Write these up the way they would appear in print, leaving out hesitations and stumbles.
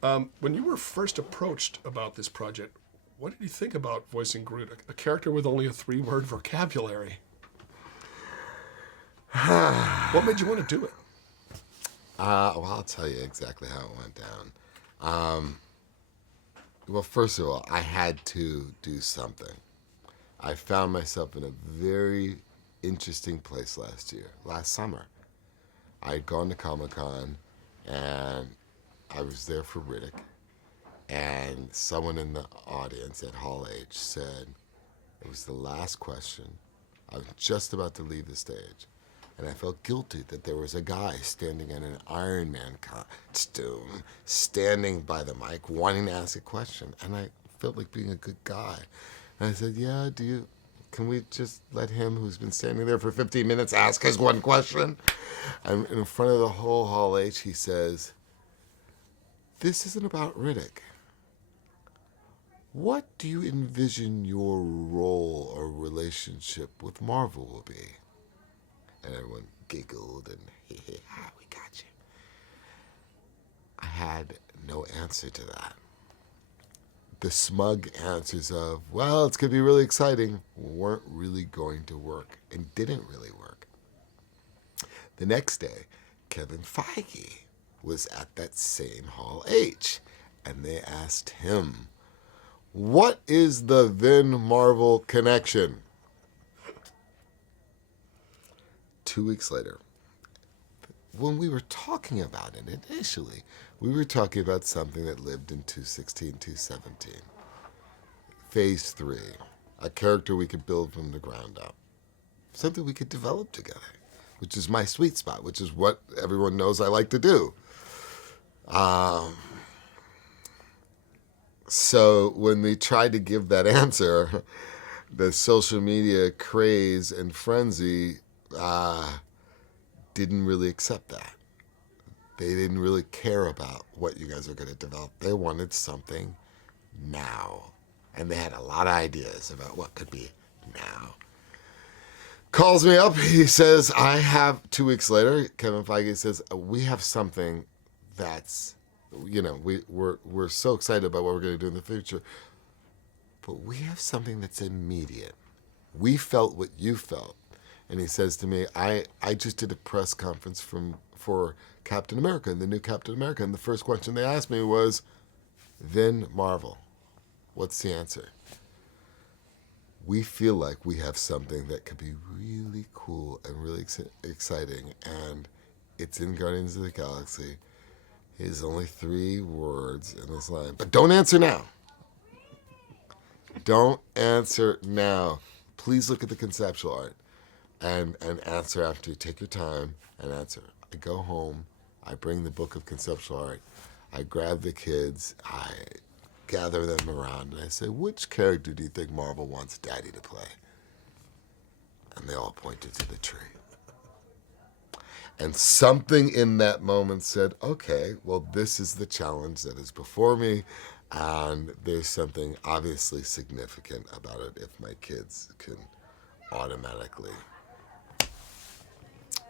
When you were first approached about this project, what did you think about voicing Groot, a character with only a 3-word vocabulary? What made you want to do it? Well, I'll tell you exactly how it went down. Well, first of all, I had to do something. I found myself in a very interesting place last summer. I had gone to Comic-Con, and I was there for Riddick, and someone in the audience at Hall H said, it was the last question. I was just about to leave the stage, and I felt guilty that there was a guy standing in an Iron Man costume, standing by the mic, wanting to ask a question, and I felt like being a good guy. And I said, yeah, can we just let him, who's been standing there for 15 minutes, ask his one question? And in front of the whole Hall H, he says, this isn't about Riddick. What do you envision your role or relationship with Marvel will be? And everyone giggled and, we got you. I had no answer to that. The smug answers of, well, it's going to be really exciting, weren't really going to work and didn't really work. The next day, Kevin Feige was at that same Hall H, and they asked him, what is the Vin Marvel connection? 2 weeks later, when we were talking about it initially, we were talking about something that lived in 216, 217. Phase 3, a character we could build from the ground up. Something we could develop together, which is my sweet spot, which is what everyone knows I like to do. So when we tried to give that answer, the social media craze and frenzy didn't really accept that. They didn't really care about what you guys are going to develop. They wanted something now. And they had a lot of ideas about what could be now. Calls me up. He says, 2 weeks later, Kevin Feige says, we have something that's, we're so excited about what we're going to do in the future. But we have something that's immediate. We felt what you felt. And he says to me, I just did a press conference for Captain America, the new Captain America, and the first question they asked me was, Vin Marvel, what's the answer? We feel like we have something that could be really cool and really exciting, and it's in Guardians of the Galaxy. There's only 3 words in this line, but don't answer now. Don't answer now. Please look at the conceptual art and answer after. Take your time and answer. I go home. I bring the book of conceptual art. I grab the kids. I gather them around, and I say, which character do you think Marvel wants Daddy to play? And they all pointed to the tree. And something in that moment said, okay, well, this is the challenge that is before me, and there's something obviously significant about it if my kids can automatically.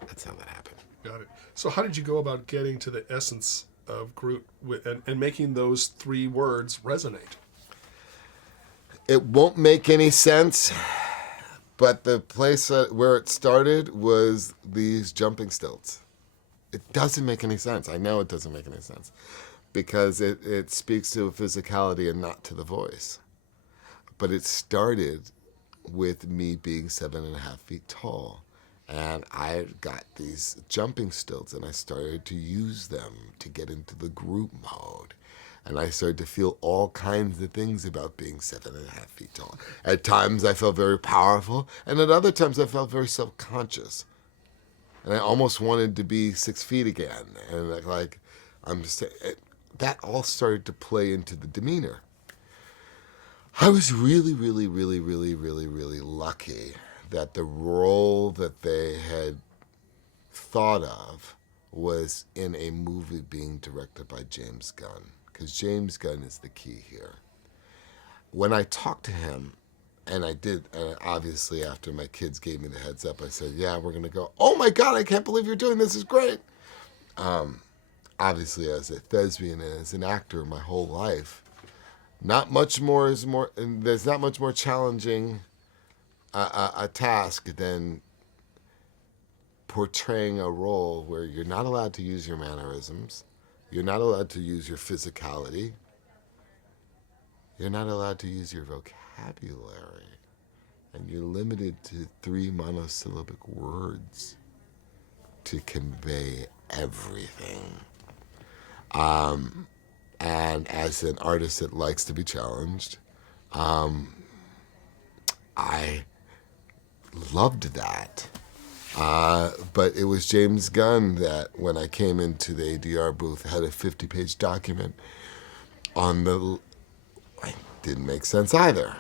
That's how that happened. Got it. So how did you go about getting to the essence of Groot and making those 3 words resonate? It won't make any sense, but the place where it started was these jumping stilts. It doesn't make any sense. I know it doesn't make any sense because it speaks to a physicality and not to the voice. But it started with me being 7.5 feet tall. And I got these jumping stilts, and I started to use them to get into the group mode. And I started to feel all kinds of things about being 7.5 feet tall. At times, I felt very powerful, and at other times, I felt very self-conscious. And I almost wanted to be 6 feet again. And that all started to play into the demeanor. I was really, really, really, really, really, really lucky that the role that they had thought of was in a movie being directed by James Gunn, because James Gunn is the key here. When I talked to him, and I did, obviously after my kids gave me the heads up, I said, yeah, we're going to go. Oh my God, I can't believe you're doing this. This is great. obviously as a thespian and as an actor my whole life, not much more is more, and there's not much more challenging a task than portraying a role where you're not allowed to use your mannerisms, you're not allowed to use your physicality, you're not allowed to use your vocabulary, and you're limited to 3 monosyllabic words to convey everything. And as an artist that likes to be challenged, I loved that. But it was James Gunn that, when I came into the ADR booth, had a 50-page document on the... It didn't make sense either.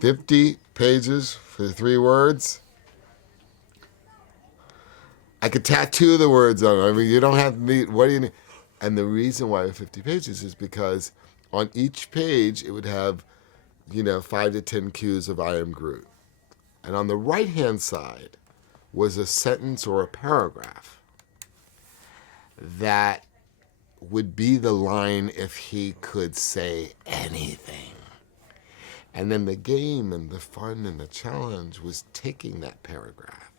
50 pages for 3 words? I could tattoo the words on it. I mean, you don't have to meet... What do you need? And the reason why 50 pages is because on each page it would have, 5 to 10 cues of I am Groot. And on the right-hand side was a sentence or a paragraph that would be the line if he could say anything. And then the game and the fun and the challenge was taking that paragraph,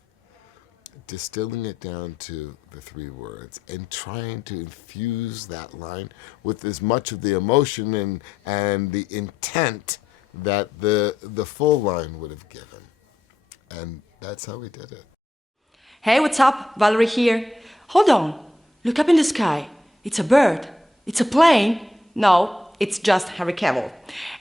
distilling it down to the 3 words, and trying to infuse that line with as much of the emotion and the intent that the full line would have given. And that's how we did it. Hey, what's up? Valerie here. Hold on. Look up in the sky. It's a bird. It's a plane. No, it's just Henry Cavill.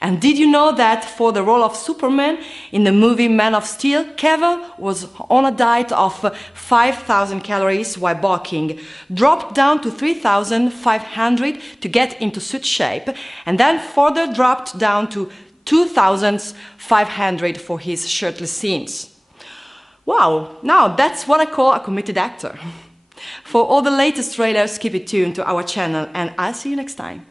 And did you know that for the role of Superman in the movie Man of Steel, Cavill was on a diet of 5,000 calories while bulking, dropped down to 3,500 to get into suit shape, and then further dropped down to 2,500 for his shirtless scenes. Wow, now that's what I call a committed actor. For all the latest trailers, keep it tuned to our channel, and I'll see you next time.